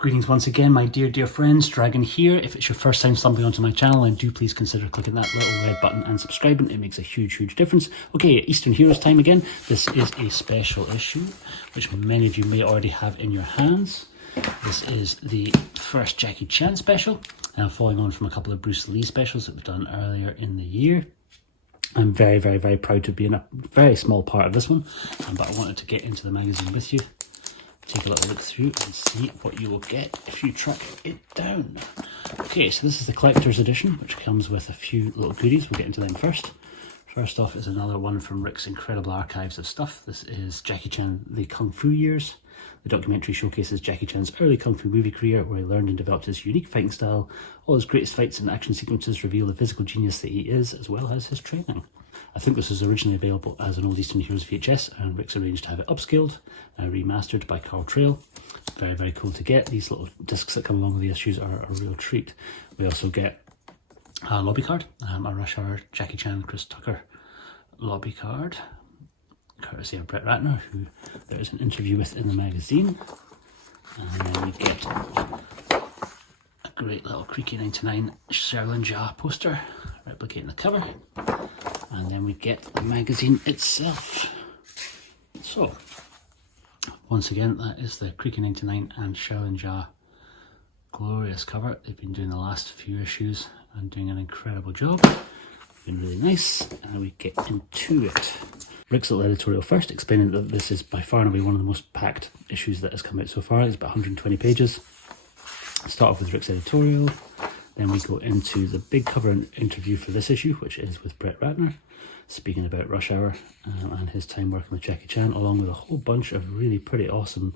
Greetings once again, my dear friends. Dragon here. If it's your first time stumbling onto my channel, then do please consider clicking that little red button and subscribing. It makes a huge difference. Okay, Eastern Heroes time again. This is a special issue, which many of you may already have in your hands. This is the first Jackie Chan special, and following on from a couple of Bruce Lee specials that we've done earlier in the year. I'm very proud to be in a very small part of this one, but I wanted to get into the magazine with you. Take a little look through and see what you will get if you track it down. Okay, so this is the collector's edition, which comes with a few little goodies. We'll get into them first. First off is another one from Rick's incredible archives of stuff. This is Jackie Chan, The Kung Fu Years. The documentary showcases Jackie Chan's early Kung Fu movie career, where he learned and developed his unique fighting style. All his greatest fights and action sequences reveal the physical genius that he is, as well as his training. I think this was originally available as an old Eastern Heroes VHS, and Rick's arranged to have it upscaled, remastered by Carl Trail. Very cool to get. These little discs that come along with the issues are a real treat. We also get a lobby card, a Rush Hour Jackie Chan, Chris Tucker lobby card, courtesy of Brett Ratner, who there is an interview with in the magazine. And then we get a great little creaky 99 Shaolin Jia poster, replicating the cover. And then we get the magazine itself. So, once again, that is the Creaky 99 and Shaolin Jia glorious cover. They've been doing the last few issues and doing an incredible job. Been really nice, and we get into it. Rick's little editorial first, explaining that this is by far and away one of the most packed issues that has come out so far. It's about 120 pages. Start off with Rick's editorial. Then we go into the big cover interview for this issue, which is with Brett Ratner, speaking about Rush Hour and his time working with Jackie Chan, along with a whole bunch of really pretty awesome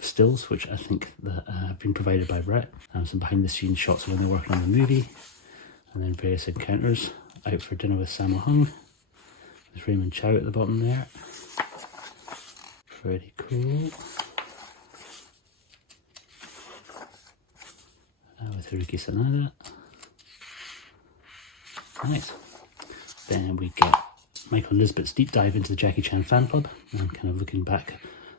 stills, which I think that have been provided by Brett. Some behind the scenes shots when they're working on the movie, and then various encounters. Out for dinner with Sammo Hung. There's Raymond Chow at the bottom there. Pretty cool. With Haruki Sanada. Nice. Then we get Michael Nisbet's deep dive into the Jackie Chan fan club, and kind of looking back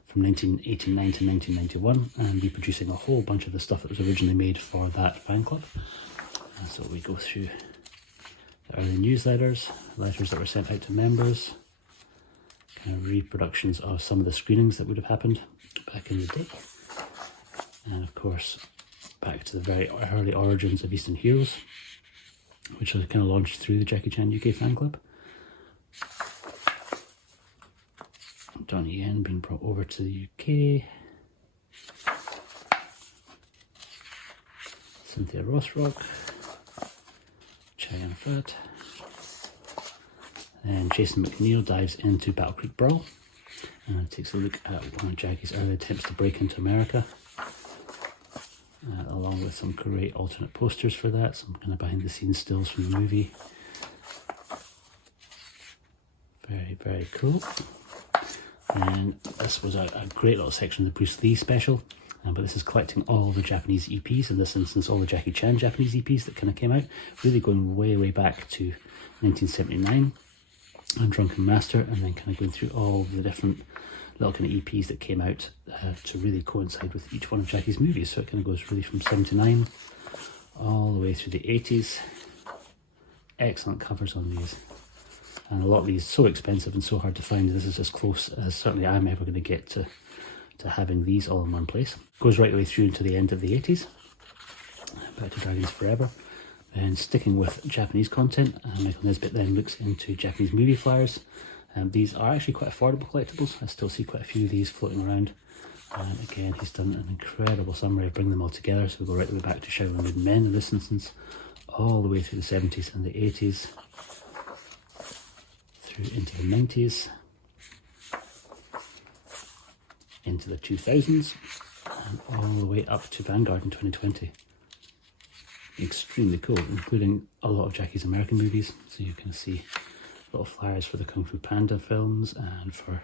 from 1989 to 1991 and reproducing a whole bunch of the stuff that was originally made for that fan club. And so we go through the early newsletters, letters that were sent out to members, kind of reproductions of some of the screenings that would have happened back in the day, and of course back to the very early origins of Eastern Heroes, which was kind of launched through the Jackie Chan UK fan club. Donnie Yen being brought over to the UK. Cynthia Rothrock. Cheyenne Fred. And Jason McNeil dives into Battle Creek Brawl and takes a look at one of Jackie's early attempts to break into America. Along with some great alternate posters for that, some kind of behind the scenes stills from the movie. Very cool. And this was a great little section of the Bruce Lee special, but this is collecting all the Japanese EPs, in this instance all the Jackie Chan Japanese EPs that kind of came out, really going way back to 1979 and Drunken Master, and then kind of going through all the different little kind of EPs that came out to really coincide with each one of Jackie's movies. So it kind of goes really from 79 all the way through the 80s. Excellent covers on these, and a lot of these so expensive and so hard to find. This is as close as certainly I'm ever going to get to having these all in one place. Goes right the way through into the end of the 80s, back to Dragons Forever. And sticking with Japanese content, Michael Nisbet then looks into Japanese movie flyers. These are actually quite affordable collectibles. I still see quite a few of these floating around. Again, he's done an incredible summary of bringing them all together. So we go right the way back to Shaolin Red Men in this instance, all the way through the 70s and the 80s, through into the 90s, into the 2000s, and all the way up to Vanguard in 2020. Extremely cool, including a lot of Jackie's American movies. So you can see little flyers for the Kung Fu Panda films and for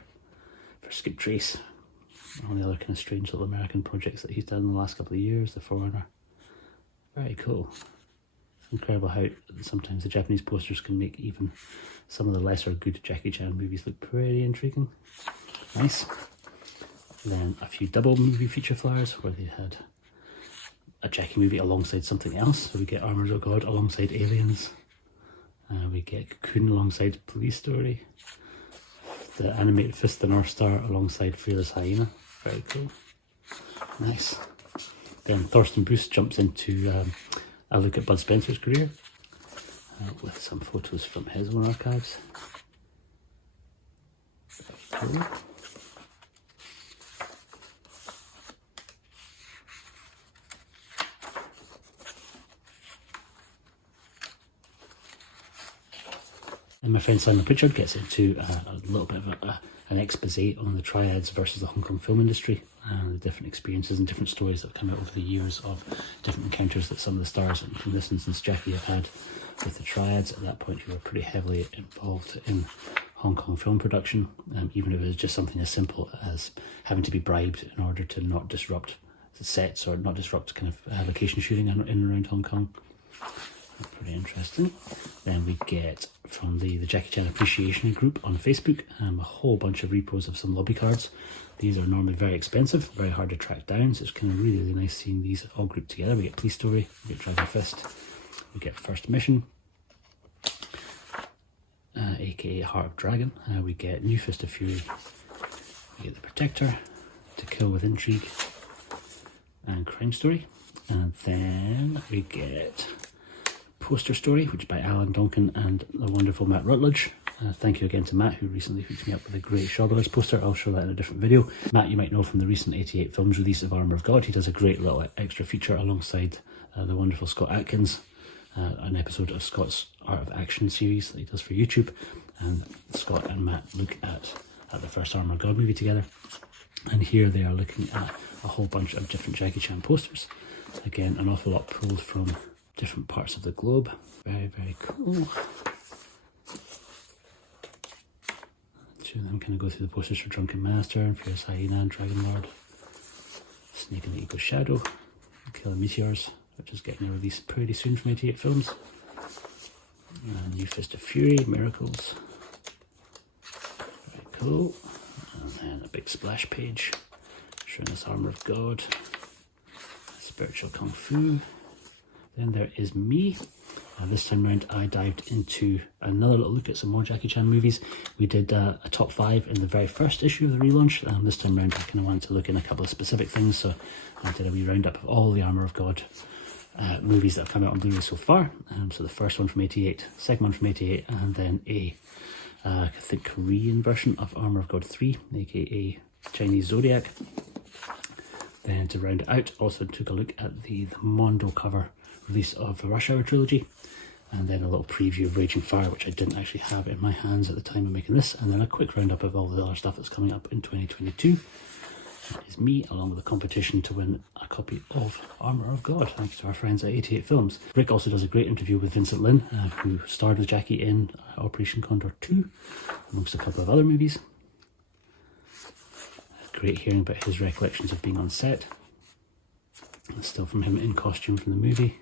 Skip Trace, all the other kind of strange little American projects that he's done in the last couple of years, The Foreigner. Very cool. It's incredible how sometimes the Japanese posters can make even some of the lesser good Jackie Chan movies look pretty intriguing. Nice. Then a few double movie feature flyers where they had a Jackie movie alongside something else. So we get Armours of God alongside Aliens. We get Cocoon alongside Police Story. The animated Fist of the North Star alongside Fearless Hyena. Very cool. Nice. Then Thorsten Bruce jumps into a look at Bud Spencer's career with some photos from his own archives. Very cool. And my friend Simon Pritchard gets into a little bit of an expose on the triads versus the Hong Kong film industry and the different experiences and different stories that have come out over the years of different encounters that some of the stars, in this instance Jackie, have had with the triads. At that point, you were pretty heavily involved in Hong Kong film production, even if it was just something as simple as having to be bribed in order to not disrupt the sets or not disrupt kind of location shooting in and around Hong Kong. Pretty interesting. Then we get from the Jackie Chan Appreciation Group on Facebook a whole bunch of repos of some lobby cards. These are normally very expensive, very hard to track down, so it's kind of really nice seeing these all grouped together. We get Police Story, we get Dragon Fist, we get First Mission, aka Heart of Dragon, we get New Fist of Fury, we get The Protector, To Kill with Intrigue, and Crime Story, and then we get Poster Story, which is by Alan Donkin and the wonderful Matt Rutledge. Thank you again to Matt, who recently hooked me up with a great Shaw Brothers poster. I'll show that in a different video. Matt, you might know from the recent 88 Films release of Armour of God. He does a great little extra feature alongside the wonderful Scott Atkins, an episode of Scott's Art of Action series that he does for YouTube. And Scott and Matt look at the first Armour of God movie together. And here they are looking at a whole bunch of different Jackie Chan posters. Again, an awful lot pulled from different parts of the globe. Very, very cool. Two of them kind of go through the posters for Drunken Master and Fierce Hyena and Dragon Lord. Snake in the Eagle's Shadow, Killer Meteors, which is getting a release pretty soon from 88 Films. And New Fist of Fury, Miracles. Very cool. And then a big splash page showing us Armour of God, Spiritual Kung Fu. Then there is me. This time round I dived into another little look at some more Jackie Chan movies. We did a top 5 in the very first issue of the relaunch. This time round I kind of wanted to look in a couple of specific things, so I did a wee roundup of all the Armour of God movies that have come out on Blu-ray so far. So the first one from 88, second one from 88, and then I think Korean version of Armour of God 3, aka Chinese Zodiac. Then to round it out, also took a look at the Mondo cover release of the Rush Hour trilogy, and then a little preview of Raging Fire, which I didn't actually have in my hands at the time of making this, and then a quick roundup of all the other stuff that's coming up in 2022. That is me, along with a competition to win a copy of Armour of God, thanks to our friends at 88 Films. Rick also does a great interview with Vincent Lin, who starred with Jackie in Operation Condor 2, amongst a couple of other movies. Great hearing about his recollections of being on set. Still from him in costume from the movie.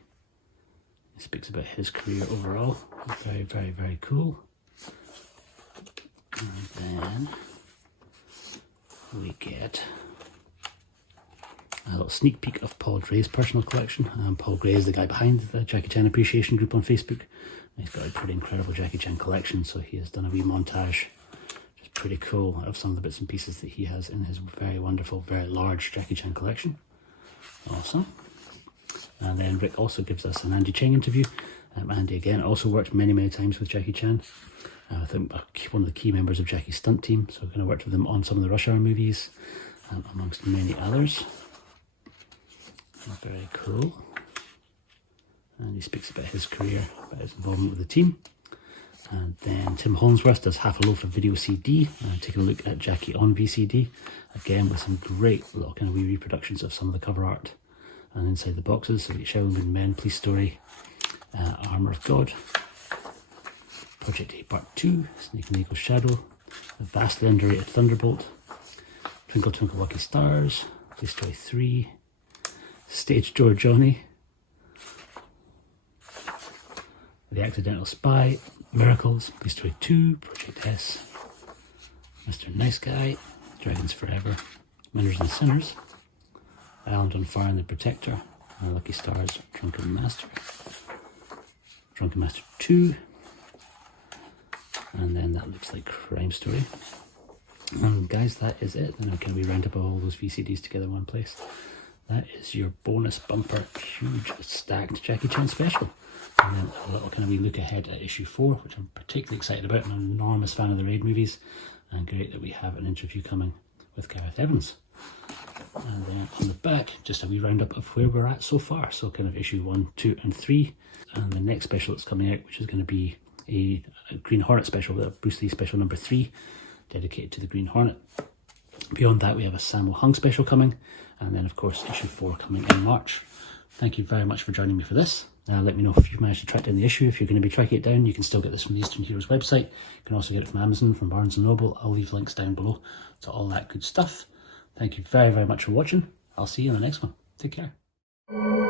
He speaks about his career overall. Very, very, very cool. And then we get a little sneak peek of Paul Gray's personal collection. Paul Gray is the guy behind the Jackie Chan Appreciation Group on Facebook. He's got a pretty incredible Jackie Chan collection, so he has done a wee montage, which is pretty cool, of some of the bits and pieces that he has in his very wonderful, very large Jackie Chan collection. Awesome. And then Rick also gives us an Andy Cheng interview. Andy, again, also worked many times with Jackie Chan. I think one of the key members of Jackie's stunt team, so kind of worked with him on some of the Rush Hour movies, amongst many others. Very cool. And he speaks about his career, about his involvement with the team. And then Tim Holmesworth does Half a Loaf of Video CD, taking a look at Jackie on VCD, again with some great little kind of wee reproductions of some of the cover art and inside the boxes. So we get Shaolin Men, Police Story, Armour of God, Project A Part 2, Snake in the Eagle's Shadow, The Vastly Underrated Thunderbolt, Twinkle Twinkle Lucky Stars, Police Story 3, Stage Door Johnny, The Accidental Spy, Miracles, Police Story 2, Project S, Mr. Nice Guy, Dragons Forever, Winners and Sinners, Island on Fire and The Protector, Our lucky stars, Drunken Master 2, and then that looks like Crime Story. And guys, that is it. Then can we round up all those VCDs together in one place? That is your bonus bumper, huge stacked Jackie Chan special. And then a little kind of wee look ahead at issue 4, which I'm particularly excited about. I'm an enormous fan of the Raid movies, and great that we have an interview coming with Gareth Evans. And then on the back, just a wee roundup of where we're at so far. So kind of issue 1, 2 and 3. And the next special that's coming out, which is going to be a Green Hornet special, a Bruce Lee special number 3, dedicated to the Green Hornet. Beyond that, we have a Sammo Hung special coming. And then, of course, issue 4 coming in March. Thank you very much for joining me for this. Let me know if you've managed to track down the issue. If you're going to be tracking it down, you can still get this from the Eastern Heroes website. You can also get it from Amazon, from Barnes & Noble. I'll leave links down below to all that good stuff. Thank you very, very much for watching. I'll see you in the next one. Take care.